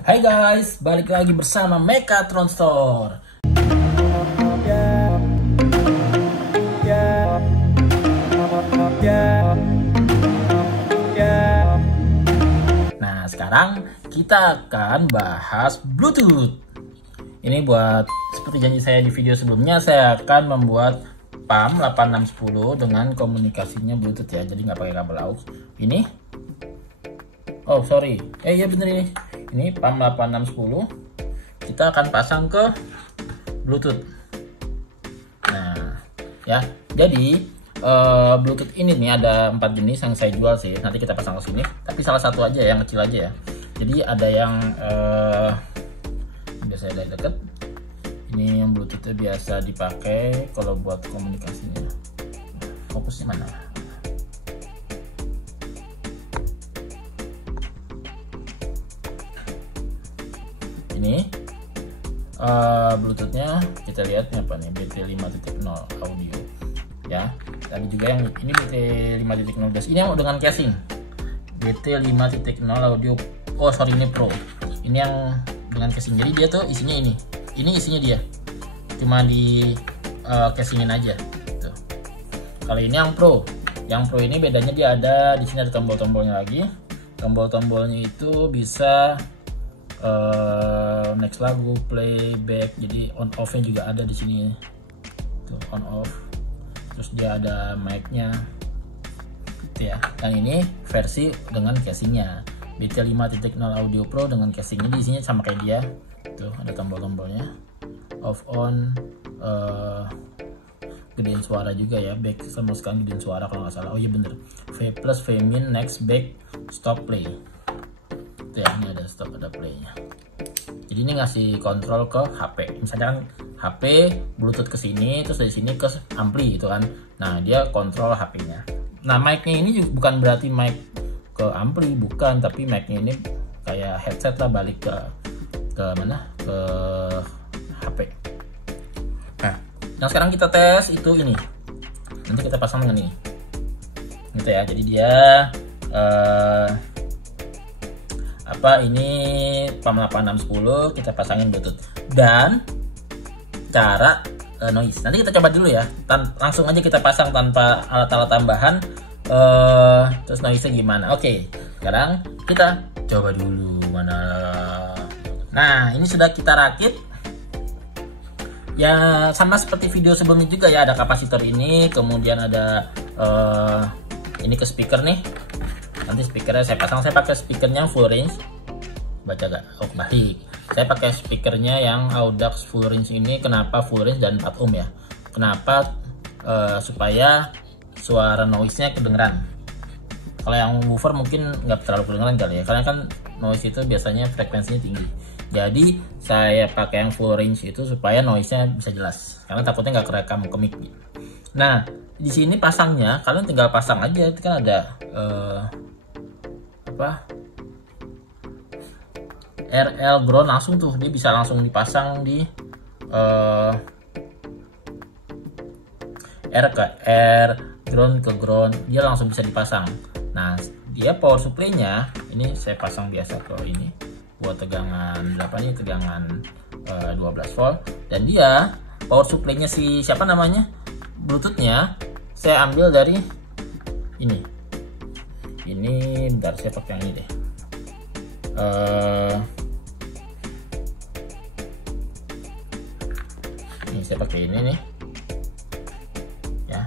Hai guys, balik lagi bersama Mechatron Store. Nah, sekarang kita akan bahas Bluetooth. Ini buat seperti janji saya di video sebelumnya, saya akan membuat PAM 8610 dengan komunikasinya Bluetooth ya. Jadi nggak pakai kabel aux. Ini, oh sorry, iya bener ini. Ini PAM 8610 kita akan pasang ke Bluetooth. Nah ya, jadi Bluetooth ini nih ada 4 jenis yang saya jual sih. Nanti kita pasang ke sini, tapi salah satu aja yang kecil aja ya. Jadi ada yang biasa dari deket. Ini yang Bluetoothnya biasa dipakai kalau buat komunikasinya. Fokusnya mana? Ini Bluetoothnya kita lihat apa nih, BT 5.0 audio ya. Tadi juga yang ini BT 5.0 ini yang dengan casing BT 5.0 audio. Oh sorry, ini Pro, ini yang dengan casing. Jadi dia tuh isinya ini isinya dia cuma di casingin aja tuh. Kalau ini yang Pro ini bedanya dia ada di sini, ada tombol-tombolnya lagi. Tombol-tombolnya itu bisa next lagu, playback, jadi on off-nya juga ada di sini tuh, on off. Terus dia ada mic-nya gitu ya. Dan ini versi dengan casingnya BT 5.0 Audio Pro dengan casingnya, di sini sama kayak dia tuh, ada tombol-tombolnya off on, gedein suara juga ya, back sama sekali gedein suara kalau nggak salah. Oh iya bener, V plus, V min, next, back, stop, play. Ya, ini ada stop, ada playnya. Jadi ini ngasih kontrol ke HP. Misalnya kan HP Bluetooth ke sini, terus dari sini ke ampli gitu kan. Nah dia kontrol HP-nya. Nah mic-nya ini juga bukan berarti mic ke ampli, bukan, tapi mic-nya ini kayak headset lah, balik ke mana, ke HP. Nah yang sekarang kita tes itu ini. Nanti kita pasang dengan ini. Gitu ya. Jadi dia ini PAM 8610 kita pasangin Bluetooth. Dan cara noise nanti kita coba dulu ya, langsung aja kita pasang tanpa alat-alat tambahan. Terus noise-nya gimana. Oke, sekarang kita coba dulu mana. Nah ini sudah kita rakit ya, sama seperti video sebelumnya juga ya. Ada kapasitor ini, kemudian ada ini ke speaker nih. Nanti speakernya saya pasang, saya pakai speakernya full range. Baca gak? Oh baik, saya pakai speakernya yang Audax full range ini. Kenapa full range dan 4 ohm ya? Kenapa? Supaya suara noise-nya kedengeran. Kalau yang woofer mungkin nggak terlalu kedengeran kali ya, karena kan noise itu biasanya frekuensinya tinggi. Jadi saya pakai yang full range itu supaya noise-nya bisa jelas, karena takutnya nggak kerekam ke mic. Nah di sini pasangnya kalian tinggal pasang aja, itu kan ada RL ground langsung tuh, dia bisa langsung dipasang di R ke R, ground ke ground, dia langsung bisa dipasang. Nah dia power supply-nya ini saya pasang biasa ke ini buat tegangan berapa nih, tegangan 12 volt. Dan dia power supply-nya si siapa namanya, Bluetooth-nya saya ambil dari ini bentar, saya pakai yang ini deh. Ini saya pakai ini nih ya.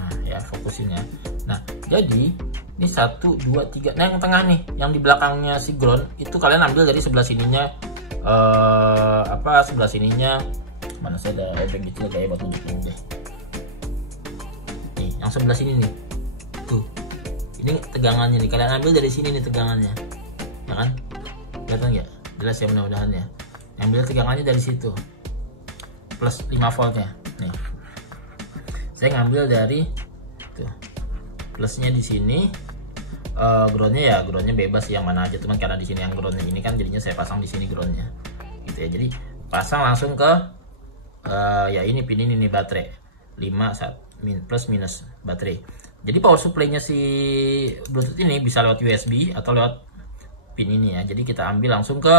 Nah ya, fokusin ya. Nah jadi ini 1, 2, 3. Nah yang tengah nih, yang di belakangnya si ground itu kalian ambil dari sebelah sininya. Sebelah sininya mana, saya ada efek kecil kayak buat nunjukin deh. Nih yang sebelah sini nih tuh, ini tegangannya nih, kalian ambil dari sini nih tegangannya ya kan, kelihatan nggak? Jelas ya mudah-mudahan ya. Ambil tegangannya dari situ, plus 5 voltnya nih. Saya ngambil dari tuh, plusnya di sini. Groundnya bebas yang mana aja, cuman karena di sini yang groundnya ini kan, jadinya saya pasang di sini groundnya gitu ya. Jadi pasang langsung ke ya ini pin ini nih, baterai 5 plus minus baterai. Jadi power supply-nya si Bluetooth ini bisa lewat USB atau lewat pin ini ya. Jadi kita ambil langsung ke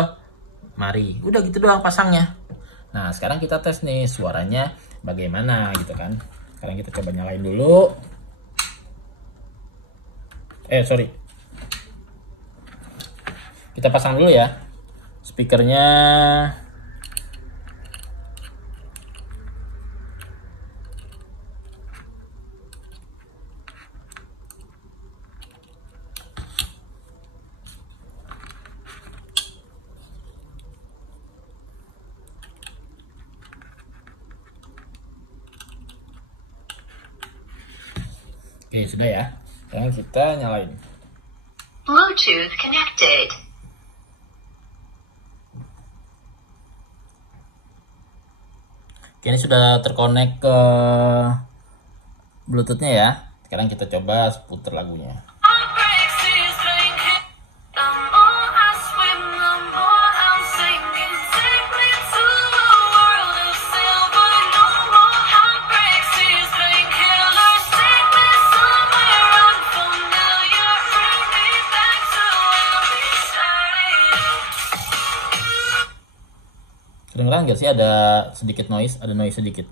mari. Udah gitu doang pasangnya. Nah, sekarang kita tes nih suaranya bagaimana gitu kan. Sekarang kita coba nyalain dulu. Sorry. Kita pasang dulu ya speakernya. Oke, sudah ya. Sekarang kita nyalain. Bluetooth connected. Oke, ini sudah terkonek ke Bluetooth-nya ya. Sekarang kita coba putar lagunya. Kedengeran nggak sih ada sedikit noise, ada noise sedikit.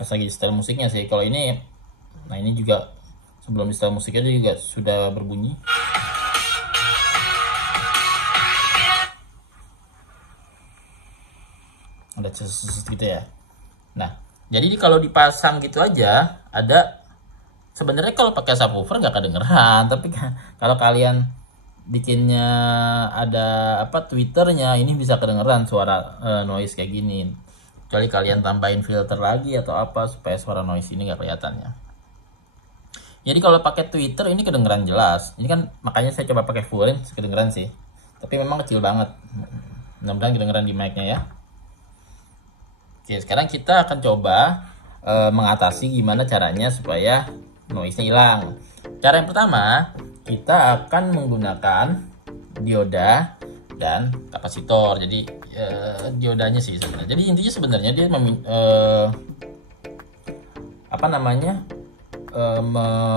Pas lagi setel musiknya sih. Kalau ini, nah ini juga sebelum setel musiknya juga sudah berbunyi. Ada gitu ya. Nah, jadi kalau dipasang gitu aja, ada sebenarnya kalau pakai subwoofer nggak kedengeran, tapi kalau kalian bikinnya ada Twitternya, ini bisa kedengeran suara noise kayak gini. Kecuali kalian tambahin filter lagi atau apa supaya suara noise ini nggak kelihatannya. Jadi kalau pakai Twitter ini kedengeran jelas. Ini kan makanya saya coba pakai full range, kedengeran sih. Tapi memang kecil banget. Mudah-mudahan kedengeran di mic-nya ya. Oke, sekarang kita akan coba mengatasi gimana caranya supaya noise-nya hilang. Cara yang pertama, kita akan menggunakan dioda dan kapasitor. Jadi diodanya sih sebenarnya. Jadi intinya sebenarnya dia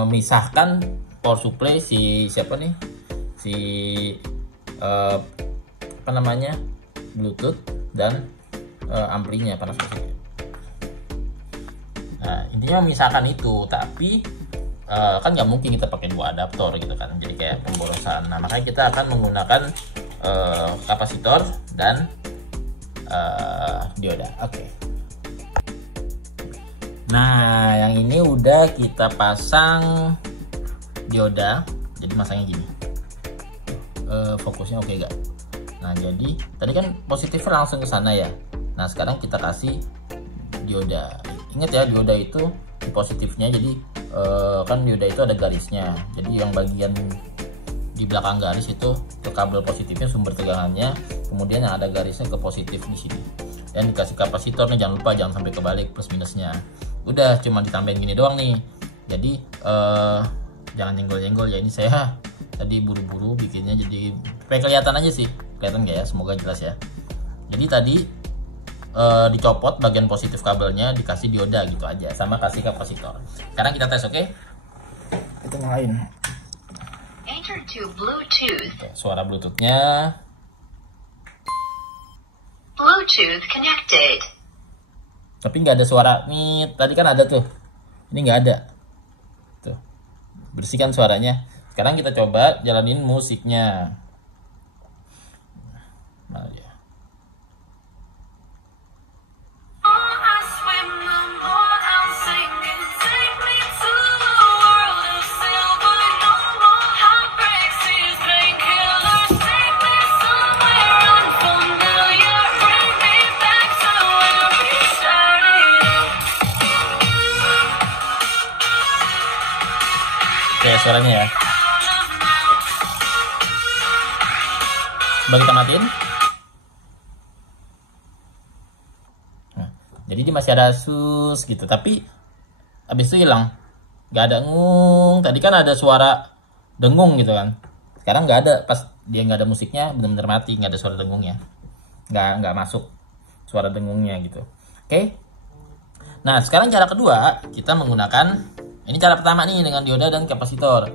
memisahkan power supply si Bluetooth dan amplinya panas musik. Nah, intinya memisahkan itu, tapi kan nggak mungkin kita pakai dua adaptor gitu kan, jadi kayak pemborosan. Nah, makanya kita akan menggunakan kapasitor dan dioda. Oke. Nah, yang ini udah kita pasang dioda, jadi masangnya gini. Fokusnya oke gak? Nah, jadi tadi kan positifnya langsung ke sana ya. Nah, sekarang kita kasih dioda. Ingat ya, dioda itu di positifnya, jadi kan dioda itu ada garisnya. Jadi yang bagian di belakang garis itu ke kabel positifnya, sumber tegangannya, kemudian yang ada garisnya ke positif di sini. Dan dikasih kapasitornya, jangan lupa jangan sampai kebalik plus minusnya. Udah cuma ditambahin gini doang nih. Jadi jangan nyenggol-nyenggol ya, ini saya tadi buru-buru bikinnya jadi supaya kelihatan aja sih. Kelihatan nggak ya? Semoga jelas ya. Jadi tadi dicopot bagian positif kabelnya, dikasih dioda gitu aja, sama kasih kapasitor. Sekarang kita tes, oke? Kita nyalain. Enter to Bluetooth. Oke, suara Bluetooth-nya. Bluetooth connected. Tapi nggak ada suara nih. Tadi kan ada tuh. Ini nggak ada. Tuh. Bersihkan suaranya. Sekarang kita coba jalanin musiknya. Mana dia? Oke, suaranya ya. Coba kita matiin. Nah, jadi dia masih ada sus gitu, tapi habis itu hilang. Gak ada ngung. Tadi kan ada suara dengung gitu kan. Sekarang nggak ada, pas dia nggak ada musiknya, benar-benar mati, nggak ada suara dengungnya. Nggak masuk suara dengungnya gitu. Oke. Nah, sekarang cara kedua kita menggunakan, ini cara pertama nih dengan dioda dan kapasitor.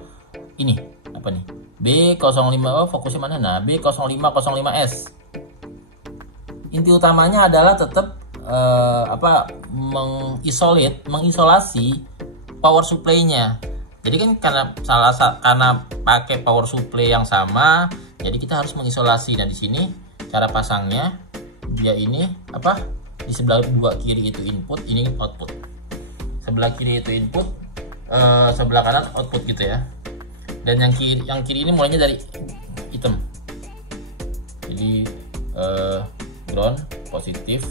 Ini apa nih? B05, oh, fokusnya mana? Nah, B0505S. Inti utamanya adalah tetap mengisolasi power supply-nya. Jadi kan karena pakai power supply yang sama, jadi kita harus mengisolasi. Dan di sini cara pasangnya, dia ini di sebelah kiri itu input, ini output. Sebelah kiri itu input, sebelah kanan output gitu ya. Dan yang kiri ini mulainya dari hitam. Jadi ground positif.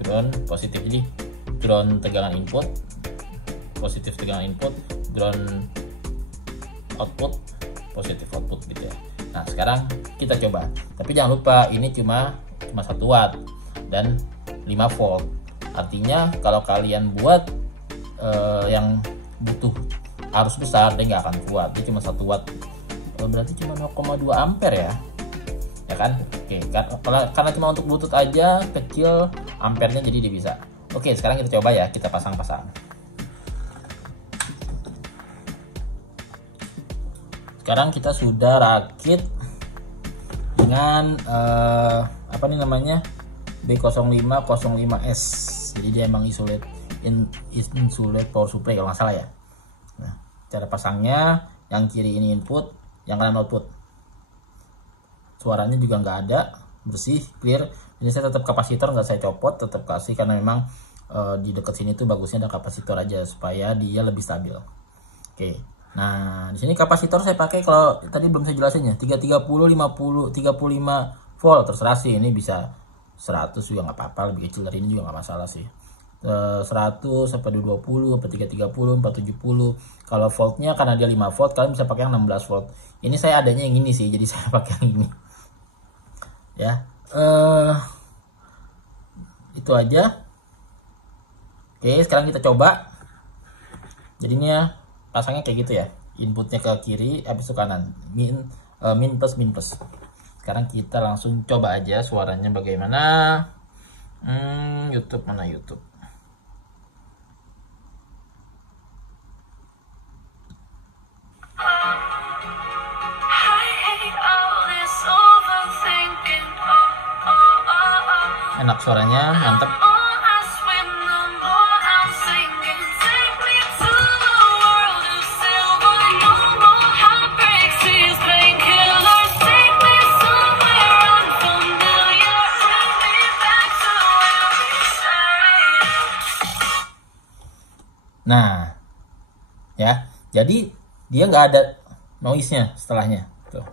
Jadi ground tegangan input, positif tegangan input, ground output, positif output gitu ya. Nah, sekarang kita coba. Tapi jangan lupa ini cuma 1 watt dan 5 volt. Artinya kalau kalian buat yang butuh arus besar, dia nggak akan kuat. Dia cuma 1 watt, berarti cuma 0,2 ampere ya. Ya kan? Oke, karena cuma untuk bluetooth aja kecil ampernya, jadi dia bisa. Oke, sekarang kita coba ya, kita pasang-pasang. Sekarang kita sudah rakit dengan apa nih namanya, B0505S. Jadi dia emang insulate power supply kalau nggak salah ya. Nah, cara pasangnya, yang kiri ini input, yang kanan output. Suaranya juga nggak ada, bersih, clear. Ini saya tetap kapasitor nggak saya copot, tetap kasih karena memang di dekat sini tuh bagusnya ada kapasitor aja supaya dia lebih stabil. Oke. Nah, di sini kapasitor saya pakai, kalau tadi belum saya jelasin ya, 330, 50, 35 volt, terserah sih. Ini bisa 100 juga nggak apa-apa, lebih kecil dari ini juga nggak masalah sih. 100 sampai 220 sampai 330 470. Kalau voltnya karena dia 5 volt, kalian bisa pakai yang 16 volt. Ini saya adanya yang ini sih, jadi saya pakai yang ini. Ya. Itu aja. Oke, sekarang kita coba. Jadinya pasangnya kayak gitu ya. Inputnya ke kiri, habis itu kanan. Min plus. Sekarang kita langsung coba aja suaranya bagaimana. YouTube mana YouTube? Enak suaranya, mantep. Nah, ya, jadi dia nggak ada noise-nya setelahnya. Tuh.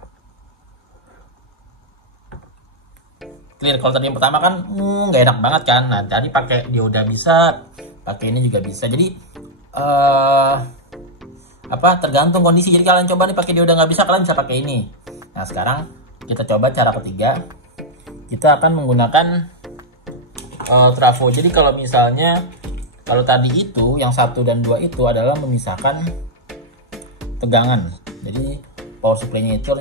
Clear. Kalau tadi yang pertama kan nggak enak banget kan. Nah, tadi pakai dioda bisa, pakai ini juga bisa. Jadi tergantung kondisi. Jadi kalian coba nih pakai dioda nggak bisa, kalian bisa pakai ini. Nah, sekarang kita coba cara ketiga. Kita akan menggunakan trafo. Jadi kalau misalnya, kalau tadi itu yang 1 dan 2 itu adalah memisahkan tegangan. Jadi power supply-nya itu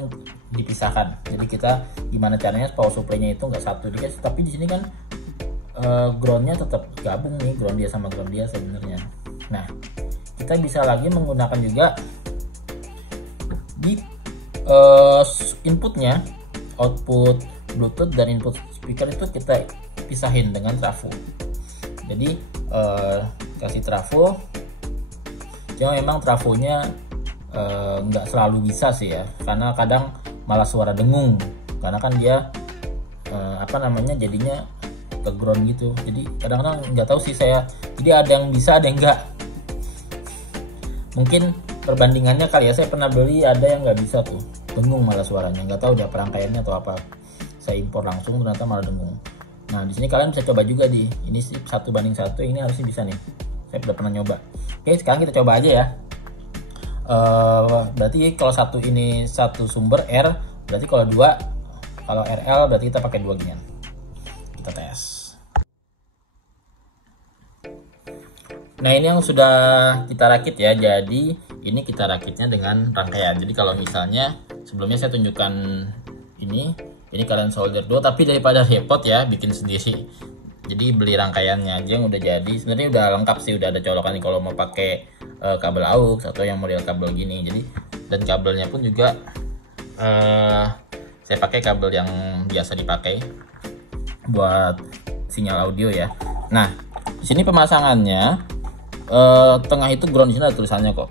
dipisahkan. Jadi kita gimana caranya power supply-nya itu nggak satu guys, tapi di sini kan ground-nya tetap gabung nih, ground dia sama ground dia sebenarnya. Nah, kita bisa lagi menggunakan juga di inputnya, output Bluetooth dan input speaker itu kita pisahin dengan trafo. Jadi kasih trafo, cuma memang trafonya nggak selalu bisa sih ya, karena kadang malah suara dengung, karena kan dia jadinya ke ground gitu. Jadi kadang-kadang nggak tahu sih saya, jadi ada yang bisa ada yang enggak. Mungkin perbandingannya kali ya, saya pernah beli ada yang nggak bisa tuh, dengung malah suaranya, nggak tahu dia perangkaiannya atau apa. Saya impor langsung ternyata malah dengung. Nah, di sini kalian bisa coba juga di ini sih 1:1, ini harusnya bisa nih. Saya udah pernah nyoba. Oke, sekarang kita coba aja ya. Berarti kalau ini satu sumber R, berarti kalau RL berarti kita pakai 2 ginian. Kita tes. Nah, ini yang sudah kita rakit ya. Jadi ini kita rakitnya dengan rangkaian. Jadi kalau misalnya sebelumnya saya tunjukkan ini kalian solder dulu, tapi daripada repot ya bikin sendiri, Jadi beli rangkaiannya aja yang udah jadi. Sebenarnya udah lengkap sih, udah ada colokan nih kalau mau pakai kabel AUX atau yang model kabel gini. Jadi dan kabelnya pun juga saya pakai kabel yang biasa dipakai buat sinyal audio ya. Nah, di sini pemasangannya tengah itu ground, di sini ada tulisannya kok.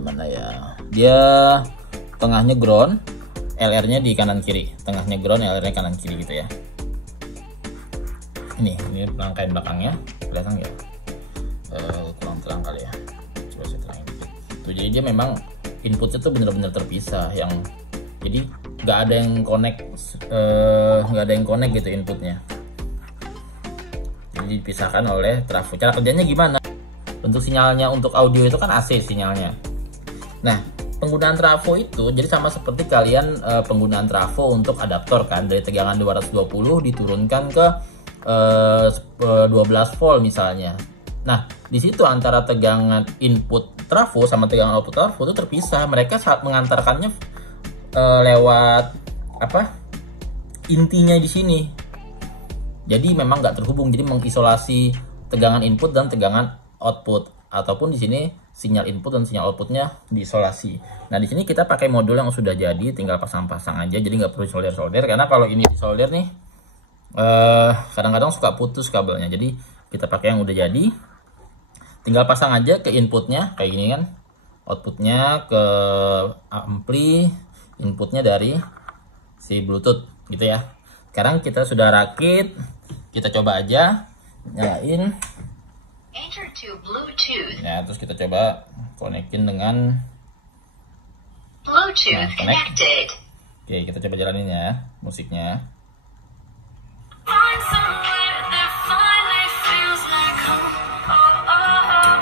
Mana ya? Dia tengahnya ground, LR-nya di kanan kiri. Tengahnya ground, LR-nya kanan kiri gitu ya. Ini rangkaian belakangnya, kelihatan nggak? Kurang terang kali ya. Coba saya terangin dikit. Tuh, jadi dia memang inputnya tuh bener-bener terpisah, yang jadi nggak ada yang connect gitu inputnya. Jadi dipisahkan oleh trafo. Cara kerjanya gimana? Bentuk sinyalnya untuk audio itu kan AC sinyalnya. Nah, penggunaan trafo itu jadi sama seperti kalian penggunaan trafo untuk adaptor kan, dari tegangan 220 diturunkan ke 12 volt misalnya. Nah, di situ antara tegangan input trafo sama tegangan output trafo itu terpisah. Mereka saat mengantarkannya lewat apa? Intinya di sini. Jadi memang nggak terhubung. Jadi mengisolasi tegangan input dan tegangan output, ataupun di sini sinyal input dan sinyal outputnya diisolasi. Nah, di sini kita pakai modul yang sudah jadi, tinggal pasang-pasang aja. Jadi nggak perlu solder-solder, karena kalau ini disolder nih kadang-kadang suka putus kabelnya. Jadi kita pakai yang udah jadi, tinggal pasang aja ke inputnya kayak gini kan, outputnya ke ampli, inputnya dari si Bluetooth gitu ya. Sekarang kita sudah rakit, kita coba aja nyalain. Enter to Bluetooth. Nah, terus kita coba konekin dengan Bluetooth connect. connected. Oke, kita coba jalanin ya musiknya. Find somewhere that finally feels like home. Oh, oh, oh.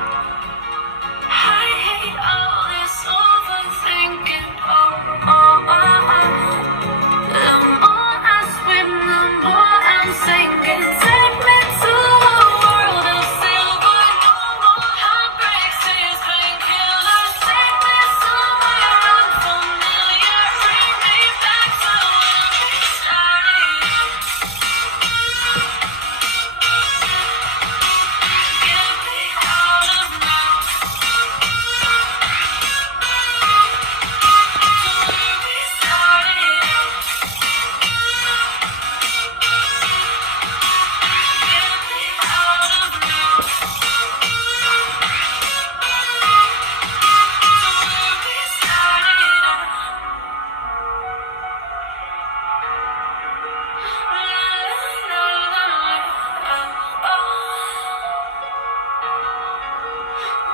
I hate all this overthinking. Oh, oh, oh, oh. The more I swim, the more I'm sinking. Take me to a world of silver. No more heartbreaks, tears, painkillers. Take me somewhere unfamiliar. Bring me back to where we started.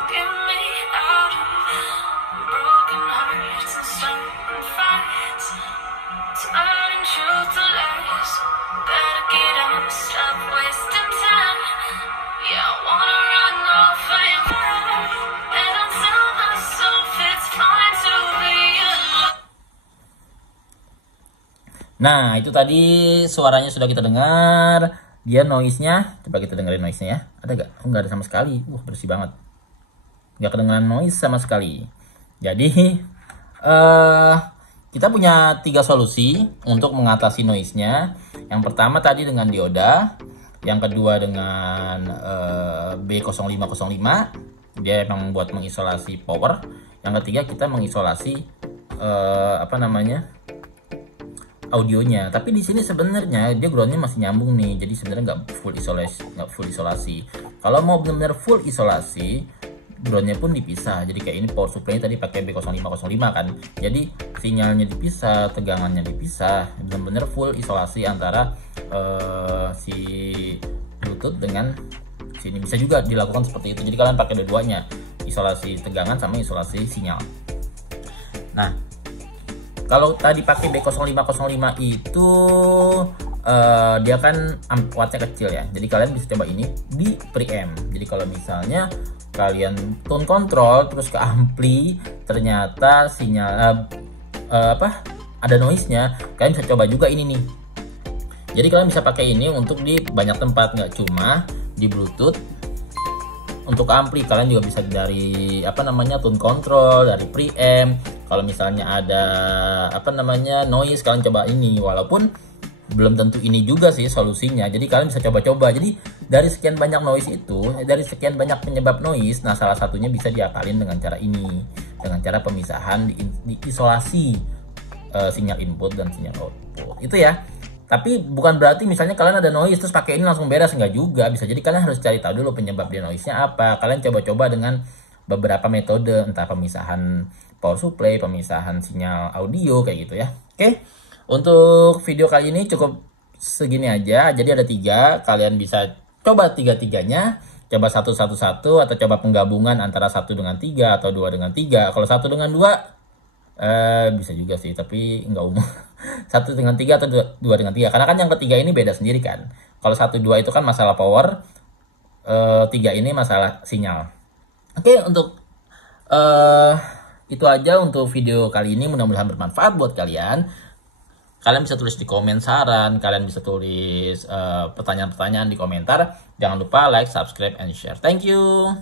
Get me out of broken hearts and starting fights, turning truth to lies. Better get up, stop wasting time. Yeah, I wanna run off and run, and I tell myself it's fine to be alone. Nah, itu tadi suaranya sudah kita dengar. Dia noise-nya, coba kita dengerin noise-nya ya. Ada gak? Oh, nggak ada sama sekali. Bersih banget. Nggak kedengaran noise sama sekali. Jadi kita punya 3 solusi untuk mengatasi noise-nya. Yang pertama tadi dengan dioda, yang kedua dengan B0505, dia memang buat mengisolasi power. Yang ketiga kita mengisolasi audionya. Tapi di sini sebenarnya dia groundnya masih nyambung nih, jadi sebenarnya nggak full isolasi. Kalau mau benar-benar full isolasi, groundnya pun dipisah. Jadi kayak ini power supply tadi pakai B0505 kan, jadi sinyalnya dipisah, tegangannya dipisah, benar-benar full isolasi antara si Bluetooth dengan sini. Bisa juga dilakukan seperti itu. Jadi kalian pakai dua-duanya, isolasi tegangan sama isolasi sinyal. Nah, kalau tadi pakai B0505 itu dia kan wattnya kecil ya. Jadi kalian bisa coba ini di preamp. Jadi kalau misalnya kalian tone control terus ke ampli, ternyata sinyal ada noise-nya, kalian bisa coba juga ini nih. Jadi kalian bisa pakai ini untuk di banyak tempat, nggak cuma di Bluetooth. Untuk ampli kalian juga bisa dari tone control, dari preamp. Kalau misalnya ada noise, kalian coba ini. Walaupun belum tentu ini juga sih solusinya. Jadi kalian bisa coba-coba. Jadi dari sekian banyak noise itu, dari sekian banyak penyebab noise, nah salah satunya bisa diakalin dengan cara ini, dengan cara pemisahan, diisolasi sinyal input dan sinyal output. Itu ya. Tapi bukan berarti misalnya kalian ada noise terus pakai ini langsung beres, enggak juga. Bisa jadi kalian harus cari tahu dulu penyebab di noise-nya apa. Kalian coba-coba dengan beberapa metode, entah pemisahan power supply, pemisahan sinyal audio kayak gitu ya. Oke. Untuk video kali ini cukup segini aja. Jadi ada 3, kalian bisa coba 3-3-nya, coba 1-1-1 atau coba penggabungan antara 1 dengan 3 atau 2 dengan 3. Kalau 1 dengan 2 bisa juga sih, tapi nggak umum. 1 dengan 3 atau 2 dengan 3. Karena kan yang ketiga ini beda sendiri kan. Kalau 1-2 itu kan masalah power, 3 ini masalah sinyal. Oke, untuk itu aja untuk video kali ini. Mudah-mudahan bermanfaat buat kalian. Kalian bisa tulis di komen saran, kalian bisa tulis pertanyaan-pertanyaan di komentar. Jangan lupa like, subscribe, and share. Thank you.